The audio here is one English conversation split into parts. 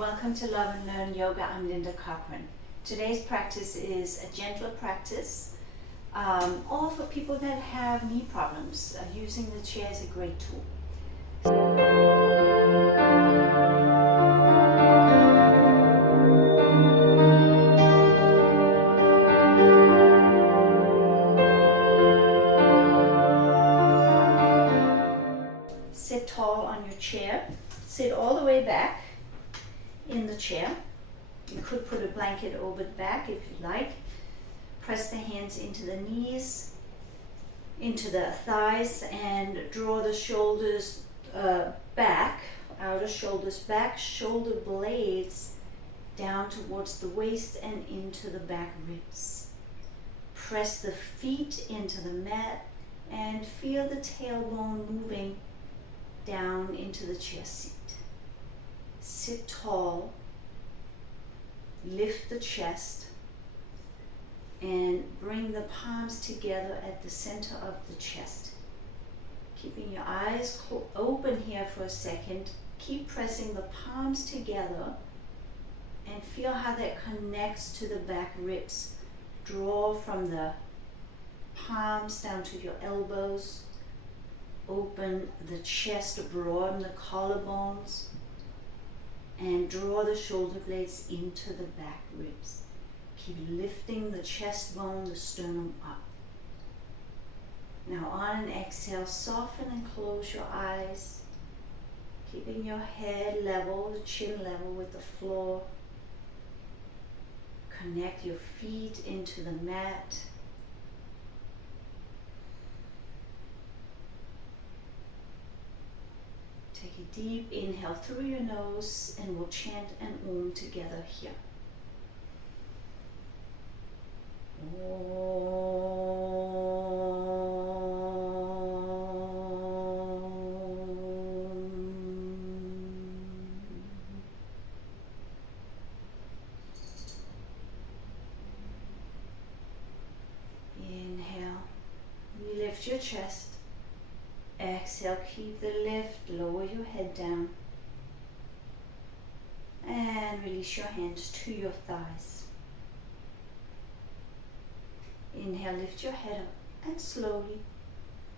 welcome to Love and Learn Yoga. I'm Linda Cochran. Today's practice is a gentler practice, or for people that have knee problems. Using the chair is a great tool. Sit tall on your chair. Sit all the way back in the chair. You could put a blanket over the back if you like. Press the hands into the knees, into the thighs, and draw the shoulders back, outer shoulders back, shoulder blades down towards the waist and into the back ribs. Press the feet into the mat and feel the tailbone moving down into the chair seat. Sit tall, lift the chest, and bring the palms together at the center of the chest. Keeping your eyes open here for a second, keep pressing the palms together and feel how that connects to the back ribs. Draw from the palms down to your elbows. Open the chest, broaden the collarbones, and draw the shoulder blades into the back ribs. Keep lifting the chest bone, the sternum up. Now on an exhale, soften and close your eyes, keeping your head level, the chin level with the floor. Connect your feet into the mat. Take a deep inhale through your nose and we'll chant an Om together here. Inhale, lift your chest. Exhale, keep the lift, lower your head down. And release your hands to your thighs. Inhale, lift your head up and slowly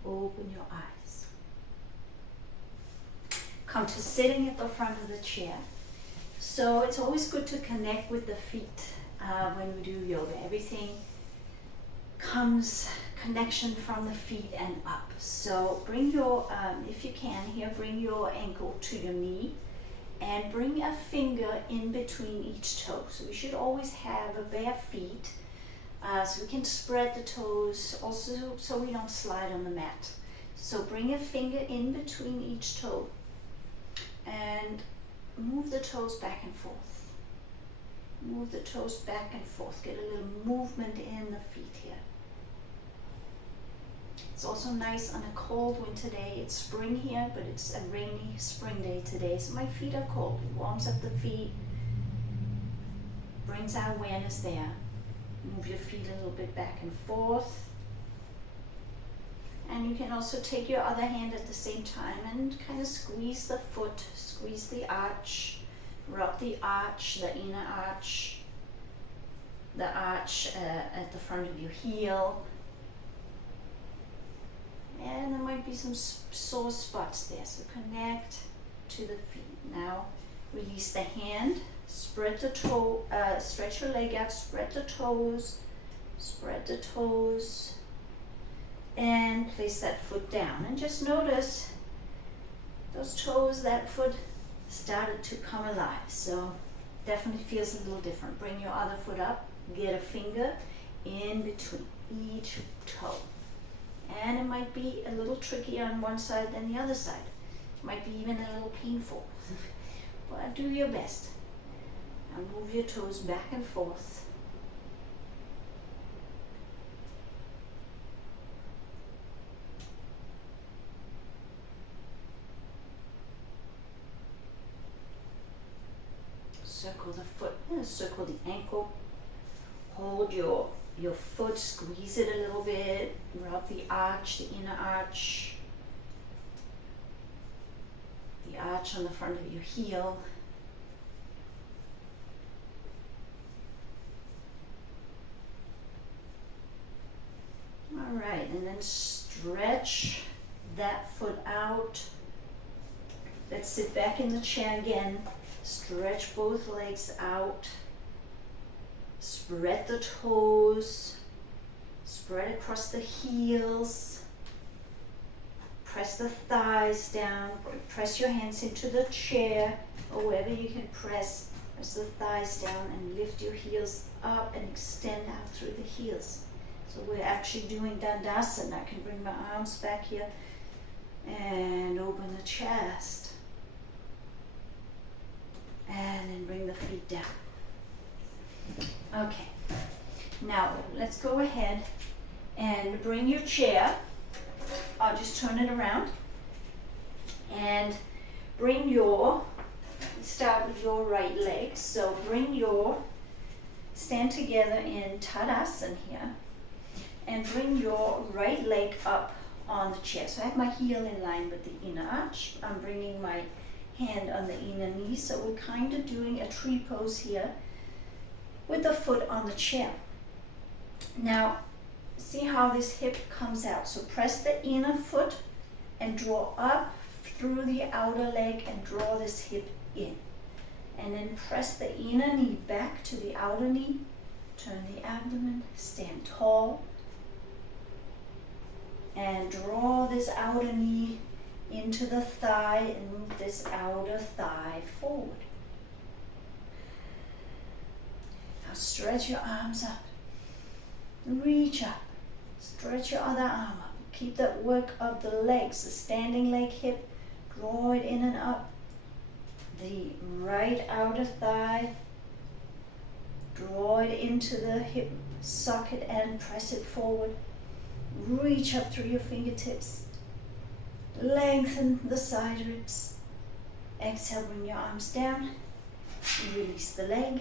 open your eyes. Come to sitting at the front of the chair. So it's always good to connect with the feet when we do yoga. Everything comes connection from the feet and up. So bring your, if you can here, bring your ankle to your knee and bring a finger in between each toe. So we should always have a bare feet so we can spread the toes also so we don't slide on the mat. So bring a finger in between each toe and move the toes back and forth. Move the toes back and forth. Get a little movement in the feet here. It's also nice on a cold winter day. It's spring here, but it's a rainy spring day today, so my feet are cold. It warms up the feet, brings our awareness there. Move your feet a little bit back and forth. And you can also take your other hand at the same time and kind of squeeze the foot, squeeze the arch, rub the arch, the inner arch, the arch at the front of your heel. And there might be some sore spots there, so connect to the feet. Now release the hand, spread the toe, stretch your leg out, spread the toes, and place that foot down. And just notice those toes, that foot started to come alive, so definitely feels a little different. Bring your other foot up, get a finger in between each toe. And it might be a little tricky on one side than the other side. It might be even a little painful. But do your best. Now move your toes back and forth. Circle the foot, circle the ankle. Hold your foot, squeeze it a little bit, rub the arch, the inner arch, the arch on the front of your heel. right, and then stretch that foot out. Let's sit back in the chair again. Stretch both legs out. Spread the toes. Spread across the heels. Press the thighs down. Press your hands into the chair or wherever you can press. Press the thighs down and lift your heels up and extend out through the heels. So we're actually doing Dandasana. I can bring my arms back here and open the chest. And then bring the feet down. Okay. Now let's go ahead and bring your chair. I'll just turn it around. And bring your, start with your right leg. So stand together in Tadasana here. And bring your right leg up on the chair. So I have my heel in line with the inner arch. I'm bringing my hand on the inner knee. So we're kind of doing a tree pose here with the foot on the chair. Now, see how this hip comes out. So press the inner foot and draw up through the outer leg and draw this hip in. And then press the inner knee back to the outer knee. Turn the abdomen, stand tall. And draw this outer knee into the thigh and move this outer thigh forward. Now stretch your arms up. Reach up. Stretch your other arm up. Keep that work of the legs, the standing leg hip. Draw it in and up. The right outer thigh. Draw it into the hip socket and press it forward. Reach up through your fingertips. Lengthen the side ribs. Exhale, bring your arms down. Release the leg.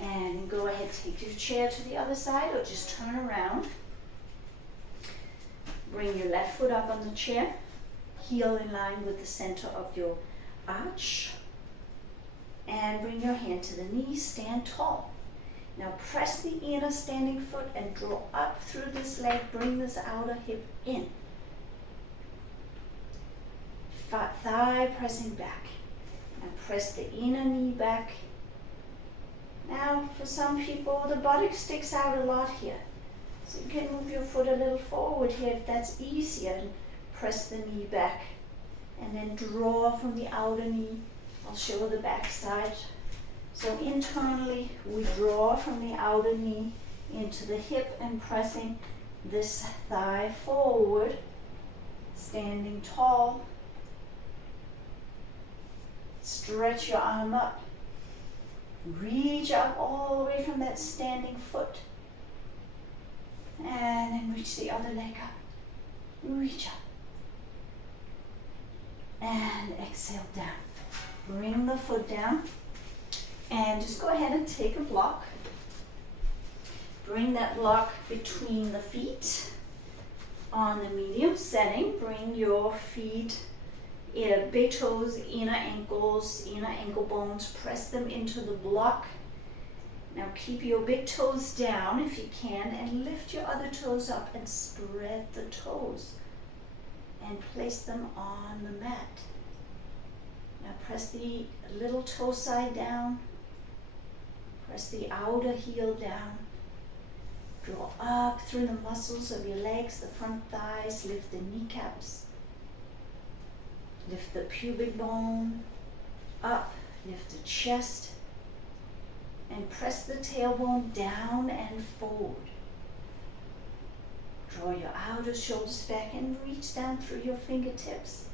And go ahead, take your chair to the other side or just turn around. Bring your left foot up on the chair. Heel in line with the center of your arch. And bring your hand to the knee, stand tall. Now press the inner standing foot and draw up through this leg, bring this outer hip in. Thigh pressing back. And press the inner knee back. Now for some people the buttock sticks out a lot here. So you can move your foot a little forward here if that's easier. And press the knee back. And then draw from the outer knee. I'll show the back side. So internally, we draw from the outer knee into the hip and pressing this thigh forward, standing tall. Stretch your arm up. Reach up all the way from that standing foot. And then reach the other leg up. Reach up. And exhale down. Bring the foot down. And just go ahead and take a block. Bring that block between the feet on the medium setting. Bring your feet, big toes, inner ankle bones. Press them into the block. Now keep your big toes down if you can and lift your other toes up and spread the toes and place them on the mat. Now press the little toe side down. Press the outer heel down. Draw up through the muscles of your legs, the front thighs. Lift the kneecaps. Lift the pubic bone up. Lift the chest. And press the tailbone down and forward. Draw your outer shoulders back and reach down through your fingertips.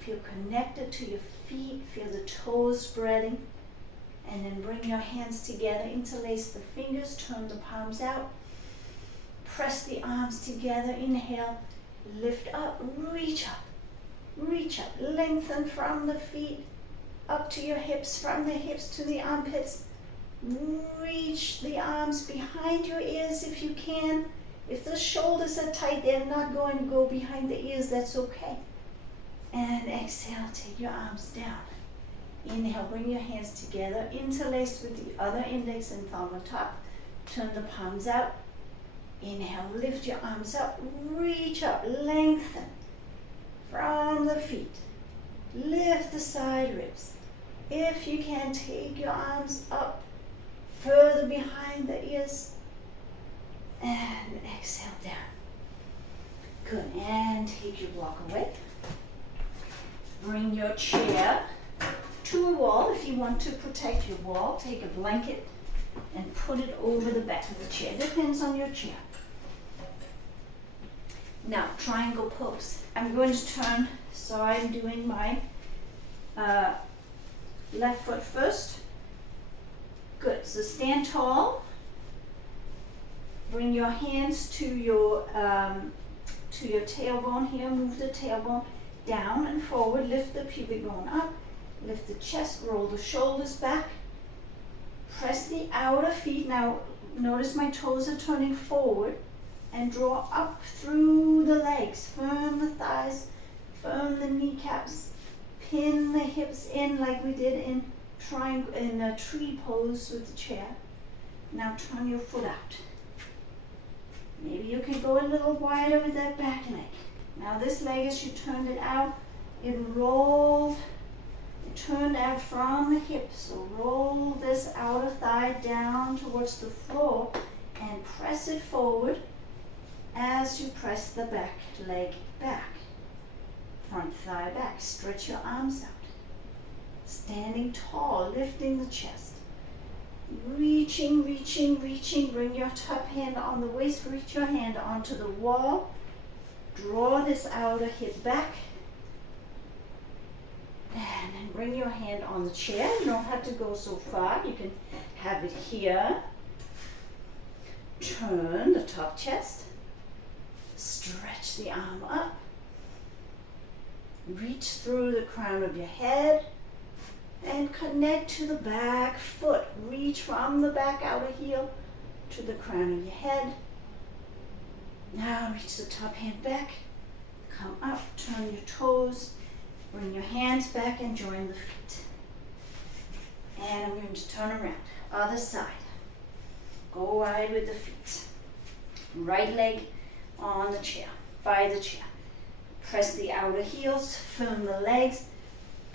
Feel connected to your feet. Feel the toes spreading. And then bring your hands together, interlace the fingers, turn the palms out. Press the arms together, inhale, lift up, reach up. Reach up, lengthen from the feet up to your hips, from the hips to the armpits. Reach the arms behind your ears if you can. If the shoulders are tight, they're not going to go behind the ears, that's okay. And exhale, take your arms down. Inhale, bring your hands together, interlace with the other index and thumb on top. Turn the palms out. Inhale, lift your arms up, reach up, lengthen from the feet. Lift the side ribs. If you can, take your arms up further behind the ears and exhale down. Good, and take your block away. Bring your chair to a wall. If you want to protect your wall, take a blanket and put it over the back of the chair. Depends on your chair. Now, triangle pose. I'm going to turn, so I'm doing my left foot first. Good, so stand tall. Bring your hands to your tailbone here. Move the tailbone down and forward. Lift the pubic bone up. Lift the chest, roll the shoulders back. Press the outer feet. Now, notice my toes are turning forward. And draw up through the legs. Firm the thighs, firm the kneecaps. Pin the hips in like we did in a tree pose with the chair. Now turn your foot out. Maybe you can go a little wider with that back leg. Now this leg, as you turned it out, it rolled, it turned out from the hips. So roll this outer thigh down towards the floor and press it forward as you press the back leg back. Front thigh back. Stretch your arms out. Standing tall, lifting the chest. Reaching, reaching, reaching. Bring your top hand on the waist. Reach your hand onto the wall. Draw this outer hip back. And then bring your hand on the chair. You don't have to go so far. You can have it here. Turn the top chest. Stretch the arm up. Reach through the crown of your head and connect to the back foot. Reach from the back outer heel to the crown of your head. Now reach the top hand back. Come up, turn your toes, bring your hands back and join the feet. And I'm going to turn around. Other side. Go wide with the feet. Right leg on the chair, by the chair. Press the outer heels, firm the legs,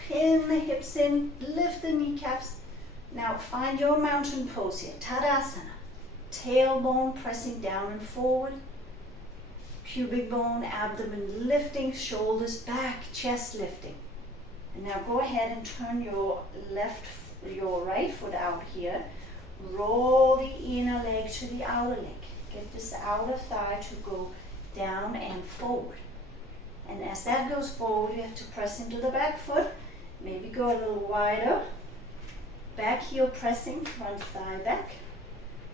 pin the hips in, lift the kneecaps. Now find your mountain pose here, Tadasana. Tailbone pressing down and forward. Pubic bone, abdomen lifting, shoulders back, chest lifting. And now go ahead and turn your right foot out here. Roll the inner leg to the outer leg. Get this outer thigh to go down and forward. And as that goes forward, you have to press into the back foot. Maybe go a little wider. Back heel pressing, front thigh back.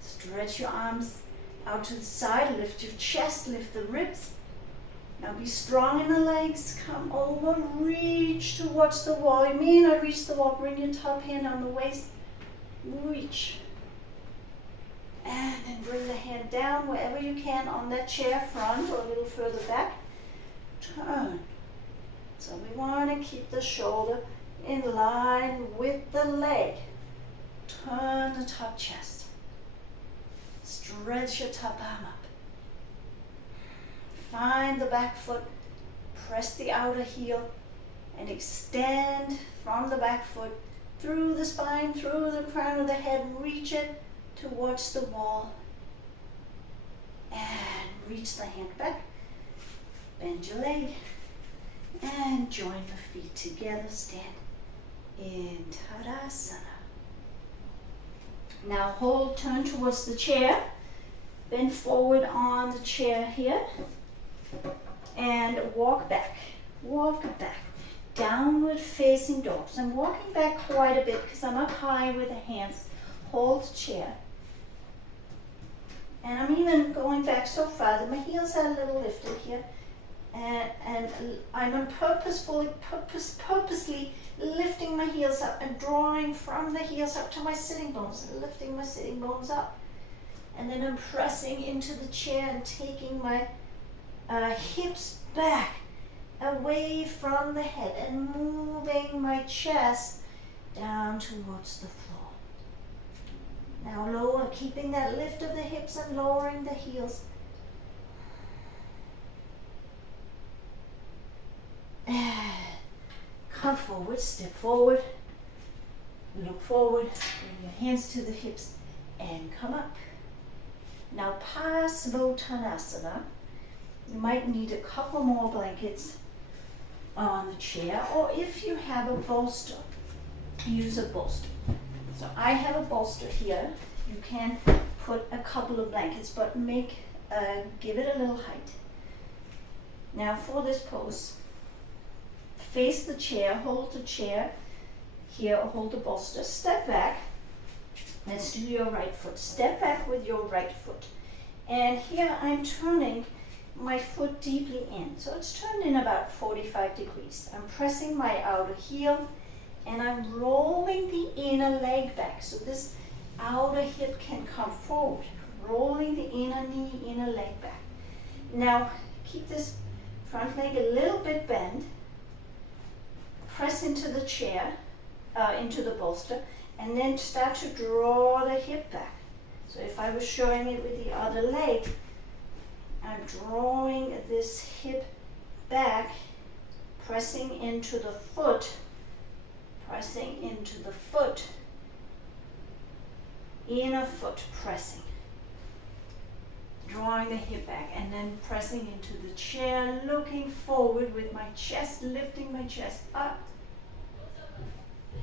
Stretch your arms out to the side. Lift your chest, lift the ribs. Now be strong in the legs. Come over, reach towards the wall. You may not reach the wall. Bring your top hand on the waist. Reach. And then bring the hand down wherever you can on that chair, front or a little further back. Turn. So we want to keep the shoulder in line with the leg. Turn the top chest. Stretch your top arm up. Find the back foot. Press the outer heel and extend from the back foot through the spine, through the crown of the head. Reach it towards the wall and reach the hand back. Bend your leg and join the feet together. Stand in Tadasana. Now hold, turn towards the chair. Bend forward on the chair here and walk back. Walk back. Downward facing dog. So I'm walking back quite a bit because I'm up high with the hands. Hold the chair. And I'm even going back so far that my heels are a little lifted here. And I'm purposely lifting my heels up and drawing from the heels up to my sitting bones and lifting my sitting bones up. And then I'm pressing into the chair and taking my hips back away from the head and moving my chest down towards the floor. Now lower, keeping that lift of the hips and lowering the heels come forward, step forward, look forward, bring your hands to the hips, and come up. Now Svanasana. You might need a couple more blankets on the chair, or if you have a bolster, use a bolster. So I have a bolster here. You can put a couple of blankets, but give it a little height. Now for this pose, face the chair, hold the chair here, or hold the bolster, step back. Let's do your right foot. Step back with your right foot. And here I'm turning my foot deeply in. So it's turned in about 45 degrees. I'm pressing my outer heel and I'm rolling the inner leg back. So this outer hip can come forward. Rolling the inner knee, inner leg back. Now keep this front leg a little bit bent. Press into the chair, into the bolster, and then start to draw the hip back. So if I was showing it with the other leg, I'm drawing this hip back, pressing into the foot, inner foot pressing, drawing the hip back, and then pressing into the chair, looking forward with my chest, lifting my chest up,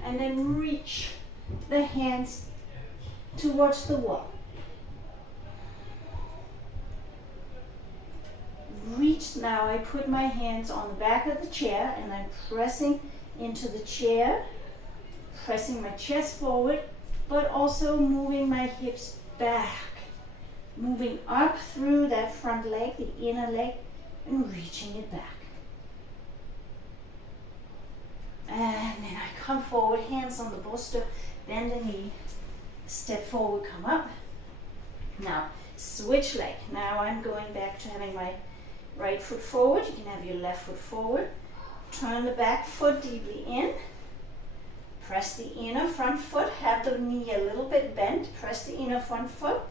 and then reach the hands towards the wall. Reach now, I put my hands on the back of the chair and I'm pressing into the chair, pressing my chest forward, but also moving my hips back, moving up through that front leg, the inner leg, and reaching it back. And then I come forward, hands on the bolster, bend the knee, step forward, come up. Now, switch leg. Now I'm going back to having my right foot forward. You can have your left foot forward. Turn the back foot deeply in. Press the inner front foot. Have the knee a little bit bent. Press the inner front foot.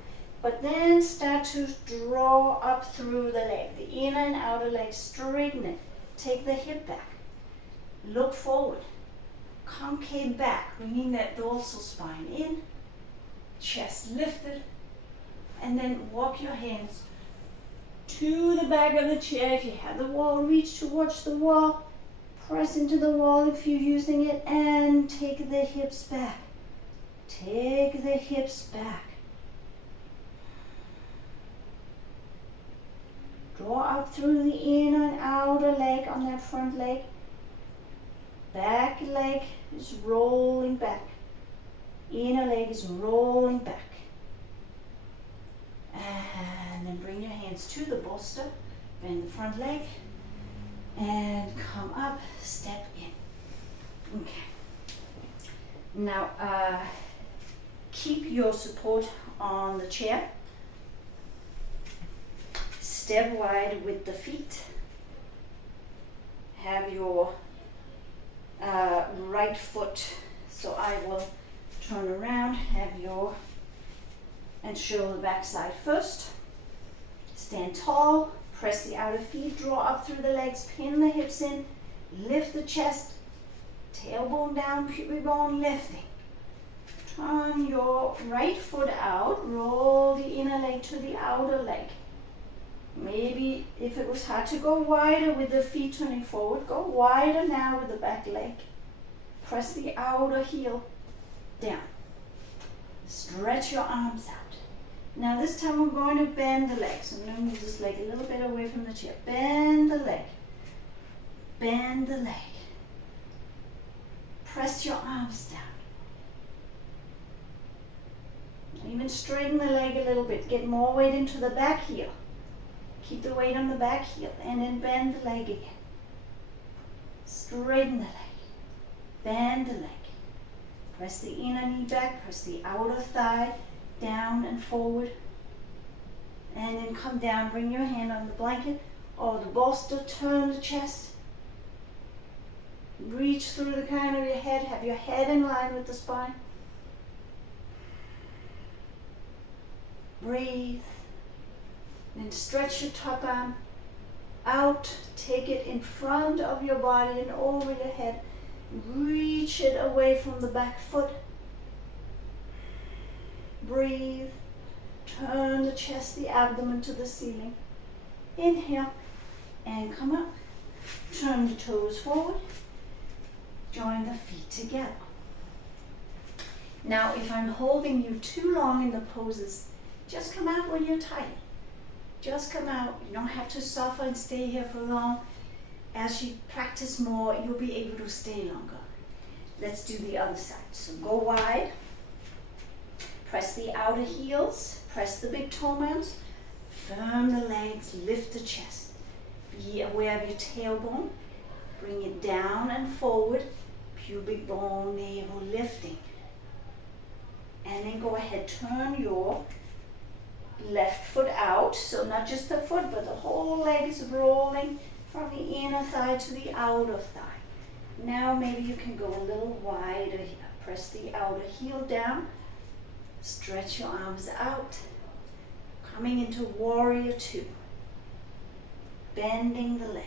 But then start to draw up through the leg. The inner and outer leg, straighten it. Take the hip back. Look forward. Concave back, bringing that dorsal spine in. Chest lifted. And then walk your hands to the back of the chair. If you have the wall, reach towards the wall. Press into the wall if you're using it, and take the hips back. Take the hips back. Draw up through the inner and outer leg on that front leg. Back leg is rolling back. Inner leg is rolling back. And then bring your hands to the bolster, bend the front leg, and come up, step in. Okay. Now, keep your support on the chair. Step wide with the feet. Have your right foot, so I will turn around, and show the back side first. Stand tall, press the outer feet, draw up through the legs, pin the hips in, lift the chest, tailbone down, pubic bone lifting. Turn your right foot out, roll the inner leg to the outer leg. Maybe if it was hard to go wider with the feet turning forward, go wider now with the back leg. Press the outer heel down. Stretch your arms out. Now this time we're going to bend the leg. So I'm going to move this leg a little bit away from the chair. Bend the leg. Bend the leg. Press your arms down. Even straighten the leg a little bit. Get more weight into the back heel. Keep the weight on the back heel and then bend the leg again. Straighten the leg. Bend the leg. Press the inner knee back, press the outer thigh down and forward. And then come down, bring your hand on the blanket or the bolster, turn the chest. Reach through the crown of your head, have your head in line with the spine. Breathe. Then stretch your top arm out, take it in front of your body and over your head. Reach it away from the back foot. Breathe. Turn the chest, the abdomen to the ceiling. Inhale and come up. Turn the toes forward. Join the feet together. Now, if I'm holding you too long in the poses, just come out when you're tired. Just come out. You don't have to suffer and stay here for long. As you practice more, you'll be able to stay longer. Let's do the other side. So go wide. Press the outer heels. Press the big toe mounts. Firm the legs. Lift the chest. Be aware of your tailbone. Bring it down and forward. Pubic bone, navel lifting. And then go ahead, turn your left foot out. So not just the foot, but the whole leg is rolling from the inner thigh to the outer thigh. Now maybe you can go a little wider here. Press the outer heel down. Stretch your arms out. Coming into warrior two. Bending the leg.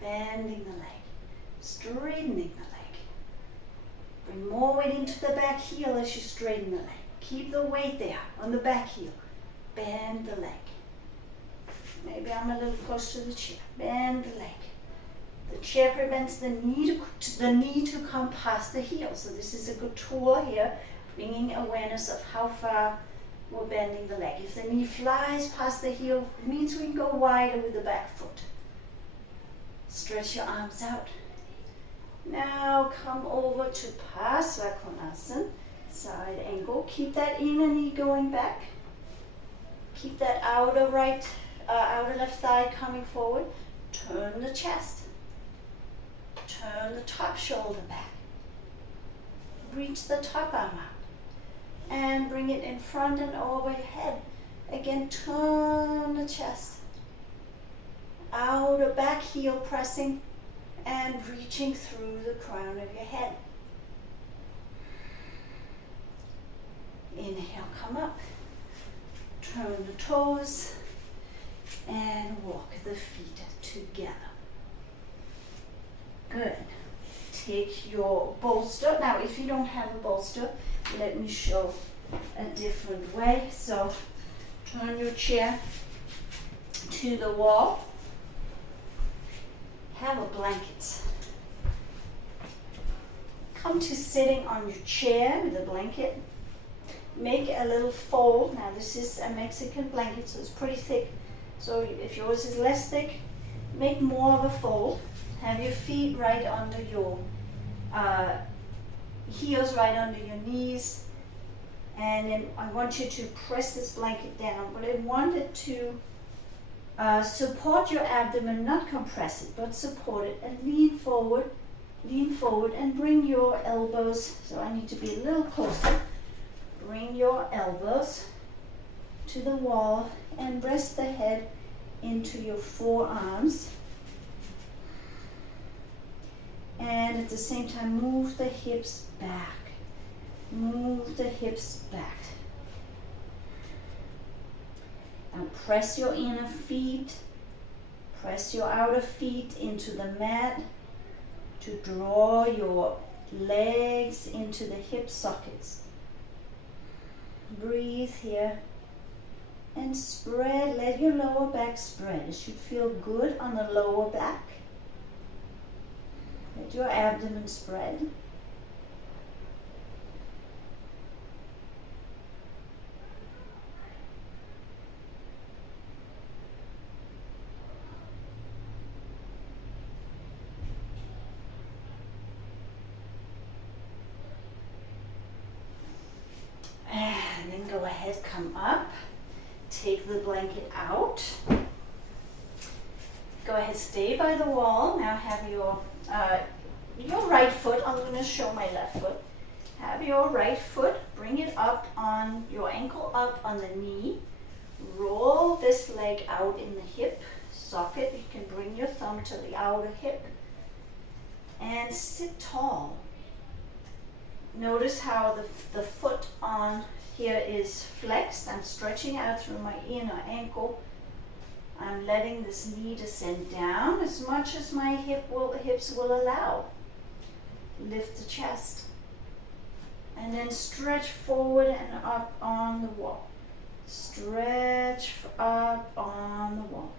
Bending the leg. Straightening the leg. Bring more weight into the back heel as you straighten the leg. Keep the weight there on the back heel. Bend the leg. Maybe I'm a little close to the chair. Bend the leg. The chair prevents the knee to come past the heel. So this is a good tool here, bringing awareness of how far we're bending the leg. If the knee flies past the heel, it means we can go wider with the back foot. Stretch your arms out. Now come over to Pasvakonasana, side angle. Keep that inner knee going back. Keep that outer left thigh coming forward. Turn the chest. Turn the top shoulder back. Reach the top arm out. And bring it in front and over your head. Again, turn the chest. Outer back heel pressing and reaching through the crown of your head. Inhale, come up. Turn the toes and walk the feet together. Good. Take your bolster. Now, if you don't have a bolster, let me show a different way. So, turn your chair to the wall. Have a blanket. Come to sitting on your chair with a blanket. Make a little fold. Now this is a Mexican blanket, so it's pretty thick. So if yours is less thick, make more of a fold. Have your feet right under your heels, right under your knees. And then I want you to press this blanket down, but I want it to support your abdomen, not compress it, but support it, and lean forward and bring your elbows, so I need to be a little closer, bring your elbows to the wall and rest the head into your forearms, and at the same time move the hips back, Now press your inner feet, press your outer feet into the mat to draw your legs into the hip sockets. Breathe here and spread, let your lower back spread. It should feel good on the lower back. Let your abdomen spread. And then go ahead, come up, take the blanket out. Go ahead, stay by the wall. Now have your right foot, I'm going to show my left foot. Have your right foot, bring it up on your ankle, up on the knee. Roll this leg out in the hip socket. You can bring your thumb to the outer hip. And sit tall. Notice how the foot on here is flexed. I'm stretching out through my inner ankle. I'm letting this knee descend down as much as my hips will allow. lift the chest. And then stretch forward and up on the wall. Stretch up on the wall.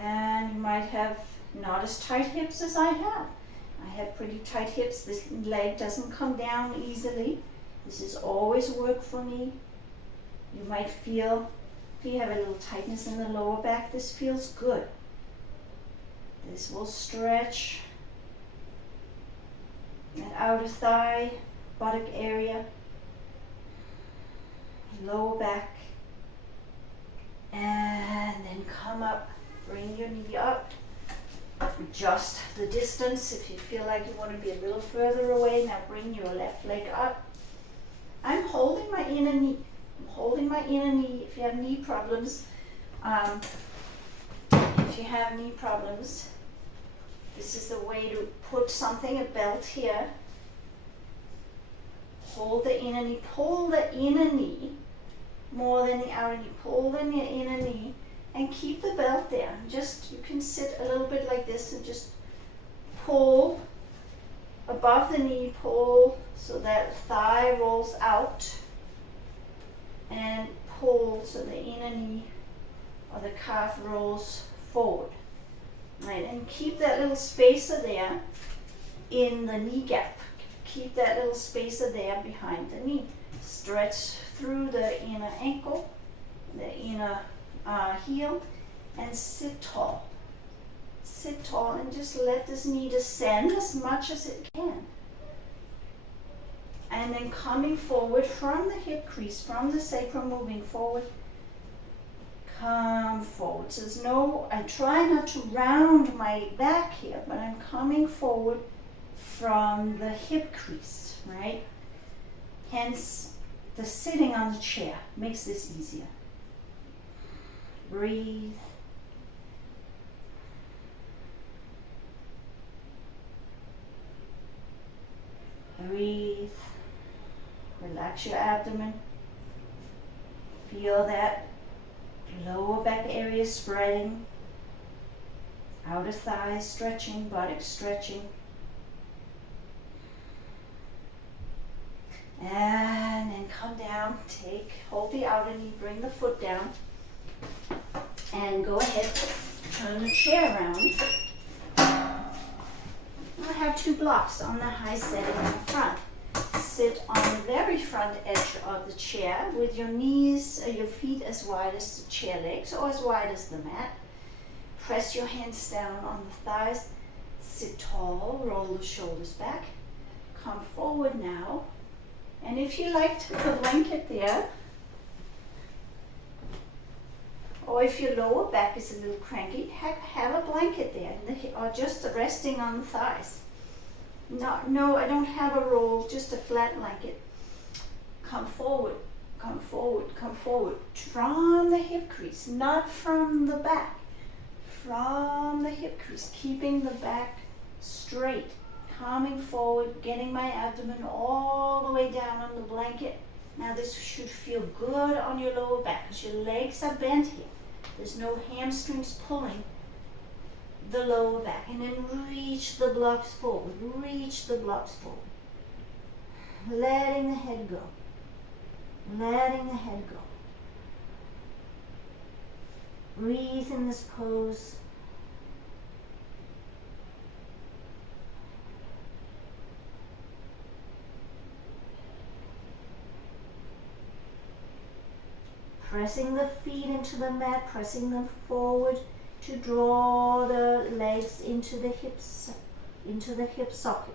And you might have not as tight hips as I have. I have pretty tight hips. This leg doesn't come down easily. This is always work for me. You might feel, if you have a little tightness in the lower back, this feels good. This will stretch that outer thigh, buttock area, lower back, and then come up, bring your knee up, adjust the distance. If you feel like you want to be a little further away, now bring your left leg up. I'm holding my inner knee. I'm holding my inner knee. If you have knee problems, this is the way to put something, a belt here. Hold the inner knee, pull the inner knee more than the outer knee. Pull the inner knee and keep the belt there. Just, you can sit a little bit like this and just pull above the knee, pull so that thigh rolls out, and pull so the inner knee or the calf rolls forward. Right, and keep that little spacer there in the knee gap. Keep that little spacer there behind the knee. Stretch through the inner ankle, the inner heel, and sit tall. Sit tall and just let this knee descend as much as it can. And then coming forward from the hip crease, from the sacrum, moving forward. Come forward. So there's no, I try not to round my back here, but I'm coming forward from the hip crease, right? Hence, the sitting on the chair makes this easier. Breathe. Breathe. Relax your abdomen. Feel that lower back area spreading. Outer thighs stretching, buttock stretching. And then come down, hold the outer knee, bring the foot down. And go ahead, turn the chair around. I have two blocks on the high setting in front. Sit on the very front edge of the chair with your knees, your feet as wide as the chair legs or as wide as the mat. Press your hands down on the thighs. Sit tall, roll the shoulders back. Come forward now. And if you like to put a blanket there, or if your lower back is a little cranky, have a blanket there, or just resting on the thighs. No, I don't have a roll, just a flat blanket. Come forward, come forward, come forward. From the hip crease, not from the back. From the hip crease, keeping the back straight. Coming forward, getting my abdomen all the way down on the blanket. Now this should feel good on your lower back because your legs are bent here. There's no hamstrings pulling the lower back. And then reach the blocks forward. Reach the blocks forward. Letting the head go. Letting the head go. Breathe in this pose. Pressing the feet into the mat, pressing them forward to draw the legs into the hips, into the hip socket.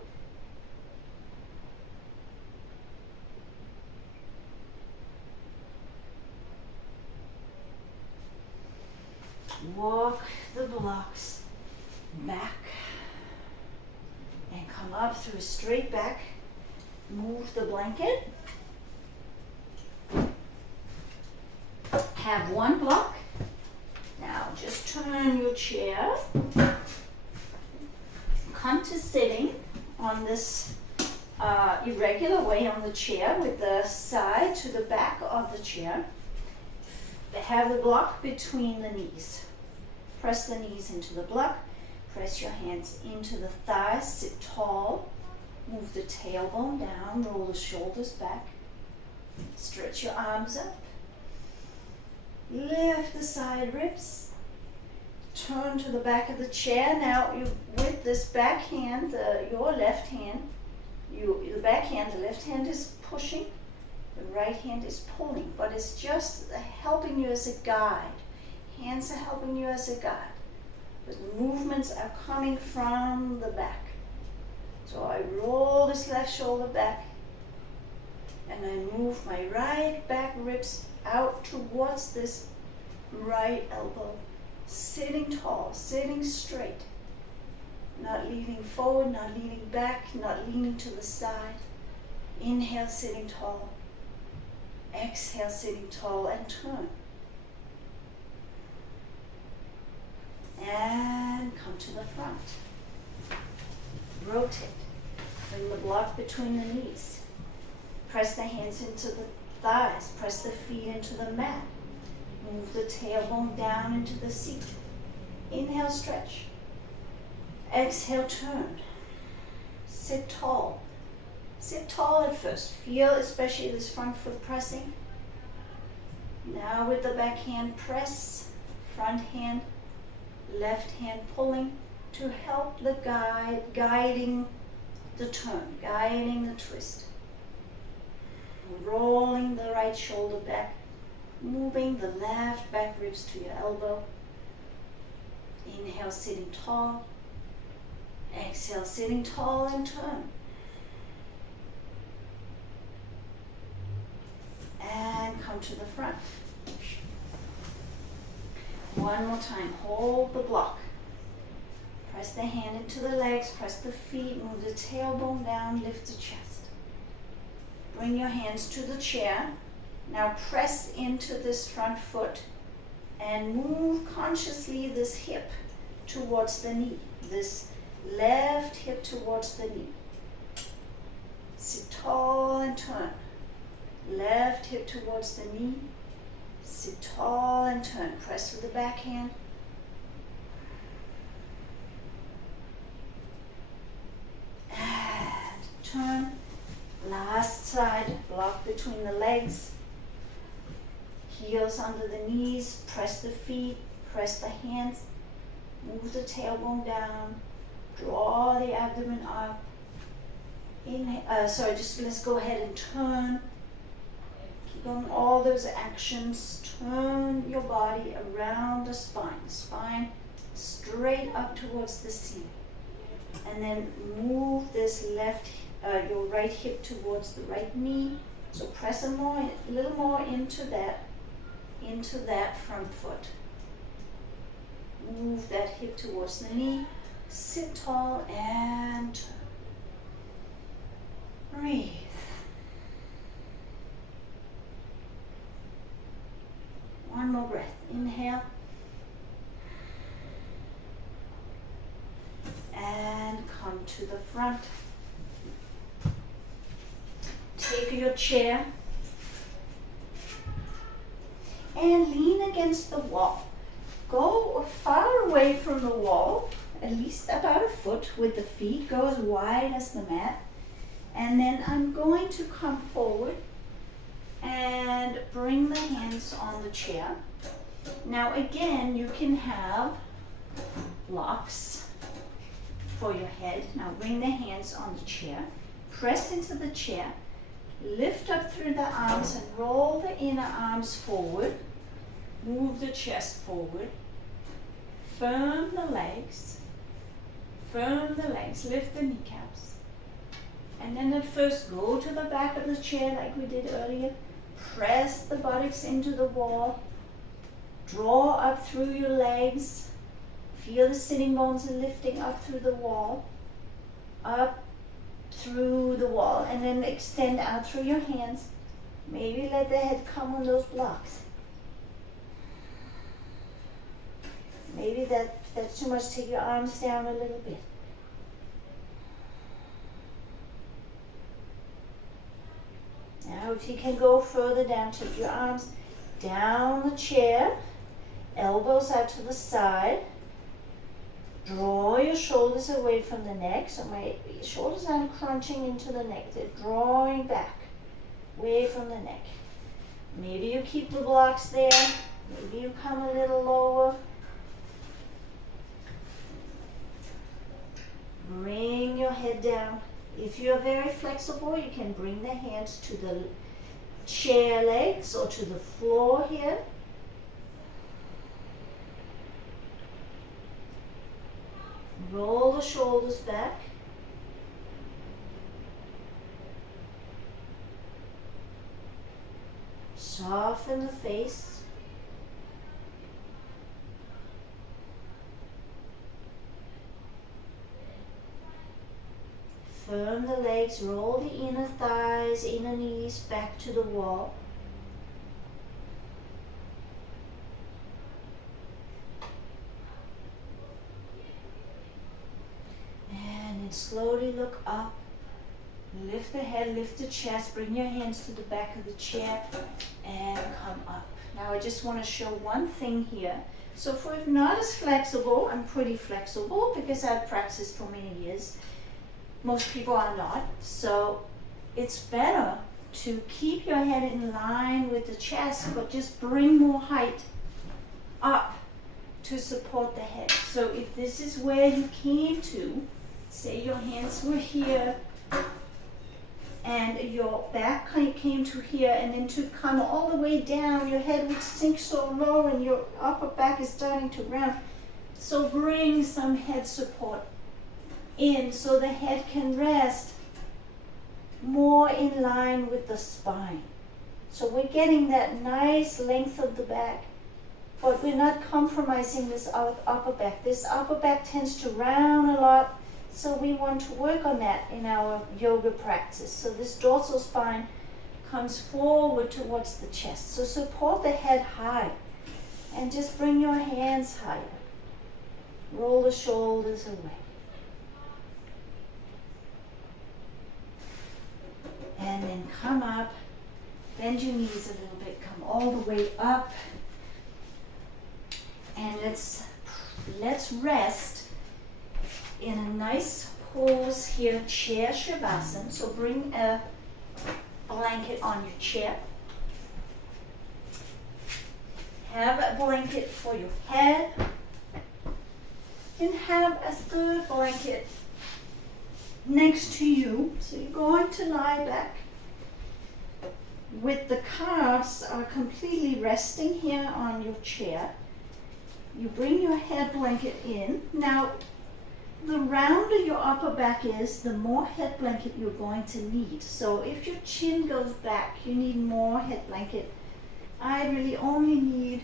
Walk the blocks back and come up through a straight back. Move the blanket. Have one block. Now just turn your chair. Come to sitting on this irregular way on the chair with the side to the back of the chair. Have the block between the knees. Press the knees into the block. Press your hands into the thighs. Sit tall. Move the tailbone down. Roll the shoulders back. Stretch your arms up. Lift the side ribs. Turn to the back of the chair. Now, with this back hand, your left hand, the back hand, the left hand is pushing. The right hand is pulling, but it's just helping you as a guide. Hands are helping you as a guide. But the movements are coming from the back. So I roll this left shoulder back, and I move my right back ribs out towards this right elbow. Sitting tall, sitting straight. Not leaning forward, not leaning back, not leaning to the side. Inhale, sitting tall. Exhale, sitting tall, and turn. And come to the front. Rotate. Bring the block between the knees. Press the hands into the thighs. Press the feet into the mat. Move the tailbone down into the seat. Inhale, stretch. Exhale, turn. Sit tall. Sit tall at first. Feel especially this front foot pressing. Now with the back hand press, front hand, left hand pulling to help the guiding the turn, guiding the twist. Rolling the right shoulder back, moving the left back ribs to your elbow. Inhale, sitting tall. Exhale, sitting tall, and turn. And come to the front. One more time. Hold the block. Press the hand into the legs, press the feet, move the tailbone down, lift the chest. Bring your hands to the chair. Now press into this front foot and move consciously this hip towards the knee. This left hip towards the knee. Sit tall and turn. Left hip towards the knee. Sit tall and turn. Press with the back hand. And turn. Last side. Block between the legs. Heels under the knees. Press the feet. Press the hands. Move the tailbone down. Draw the abdomen up. Inhale. Let's go ahead and turn. Keep on all those actions. Turn your body around the spine. Spine straight up towards the ceiling. And then move this your right hip towards the right knee. So press a little more into that front foot. Move that hip towards the knee. Sit tall and turn. Breathe. One more breath. Inhale. And come to the front. Take your chair and lean against the wall. Go far away from the wall, at least about a foot, with the feet. Go as wide as the mat. And then I'm going to come forward and bring the hands on the chair. Now again, you can have blocks for your head. Now bring the hands on the chair. Press into the chair. Lift up through the arms and roll the inner arms forward. Move the chest forward. Firm the legs. Lift the kneecaps. And then at first go to the back of the chair like we did earlier. Press the buttocks into the wall. Draw up through your legs. Feel the sitting bones lifting up through the wall. Up through the wall, and then extend out through your hands. Maybe let the head come on those blocks. Maybe that's too much. Take your arms down a little bit. Now if you can go further down, take your arms down the chair Elbows out to the side. Draw your shoulders away from the neck. So my shoulders aren't crunching into the neck. They're drawing back, away from the neck. Maybe you keep the blocks there. Maybe you come a little lower. Bring your head down. If you're very flexible, you can bring the hands to the chair legs or to the floor here. Roll the shoulders back. Soften the face. Firm the legs, roll the inner thighs, inner knees back to the wall. And then slowly look up. Lift the head, lift the chest, bring your hands to the back of the chair and come up. Now I just want to show one thing here. So if we're not as flexible, I'm pretty flexible because I've practiced for many years. Most people are not. So it's better to keep your head in line with the chest, but just bring more height up to support the head. So if this is where you came to, say your hands were here, and your back came to here, and then to come all the way down, your head would sink so low and your upper back is starting to round. So bring some head support in so the head can rest more in line with the spine. So we're getting that nice length of the back, but we're not compromising this upper back. This upper back tends to round a lot. So we want to work on that in our yoga practice. So this dorsal spine comes forward towards the chest. So support the head high and just bring your hands higher. Roll the shoulders away. And then come up, bend your knees a little bit, come all the way up. And let's rest in a nice pose here, Chair Savasana. So bring a blanket on your chair. Have a blanket for your head. You can have a third blanket next to you. So you're going to lie back with the calves are completely resting here on your chair. You bring your head blanket in. Now, the rounder your upper back is, the more head blanket you're going to need. So if your chin goes back, you need more head blanket. I really only need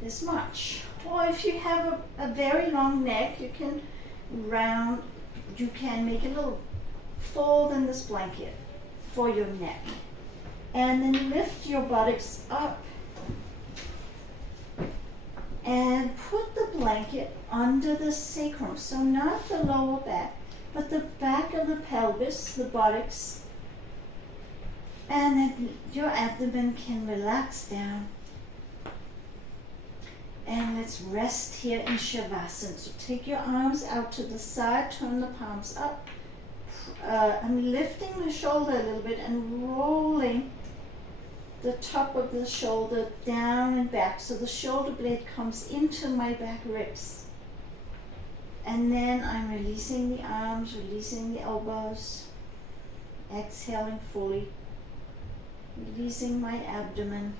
this much. Or if you have a very long neck, you can make a little fold in this blanket for your neck. And then lift your buttocks up and put the blanket under the sacrum. So not the lower back, but the back of the pelvis, the buttocks. And then your abdomen can relax down. And let's rest here in Shavasana. So take your arms out to the side, turn the palms up. I'm lifting the shoulder a little bit and rolling the top of the shoulder down and back. So the shoulder blade comes into my back ribs. And then I'm releasing the arms, releasing the elbows, exhaling fully, releasing my abdomen.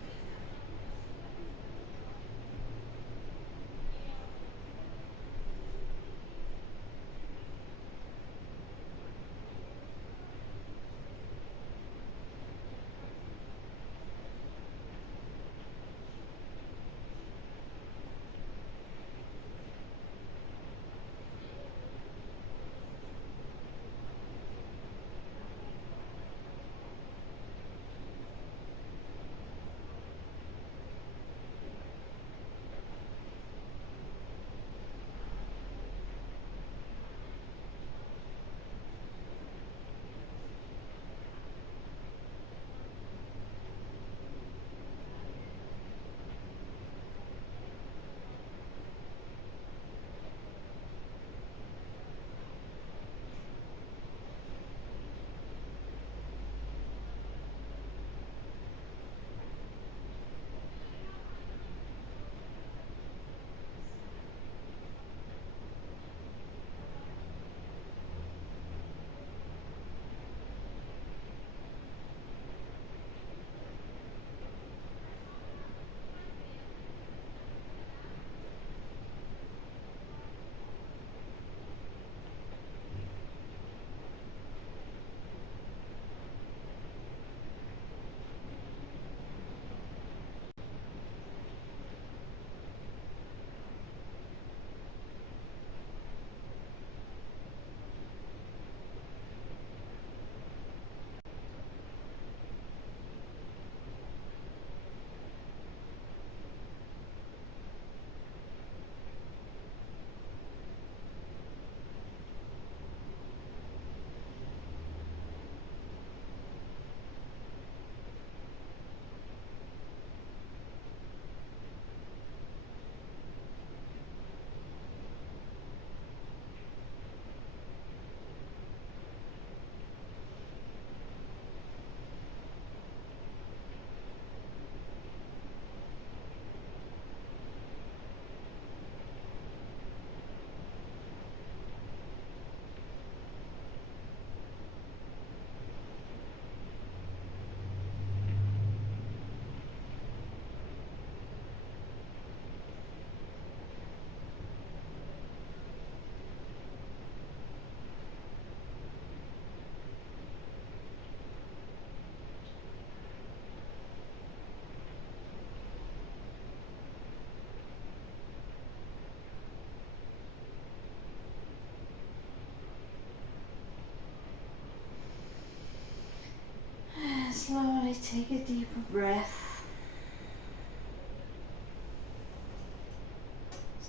take a deeper breath.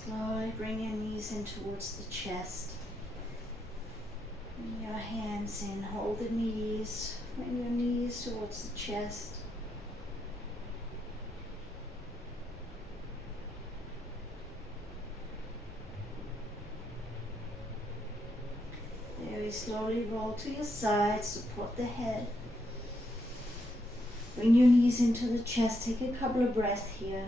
Slowly bring your knees in towards the chest. Bring your hands in, hold the knees, bring your knees towards the chest. Very slowly roll to your side, support the head. Bring your knees into the chest, take a couple of breaths here.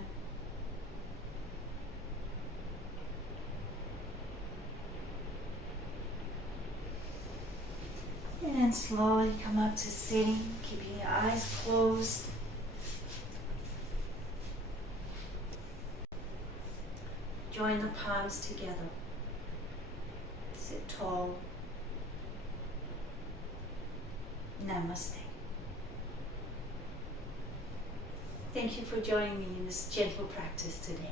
And slowly come up to sitting, keeping your eyes closed. Join the palms together. Sit tall. Namaste. Thank you for joining me in this gentle practice today.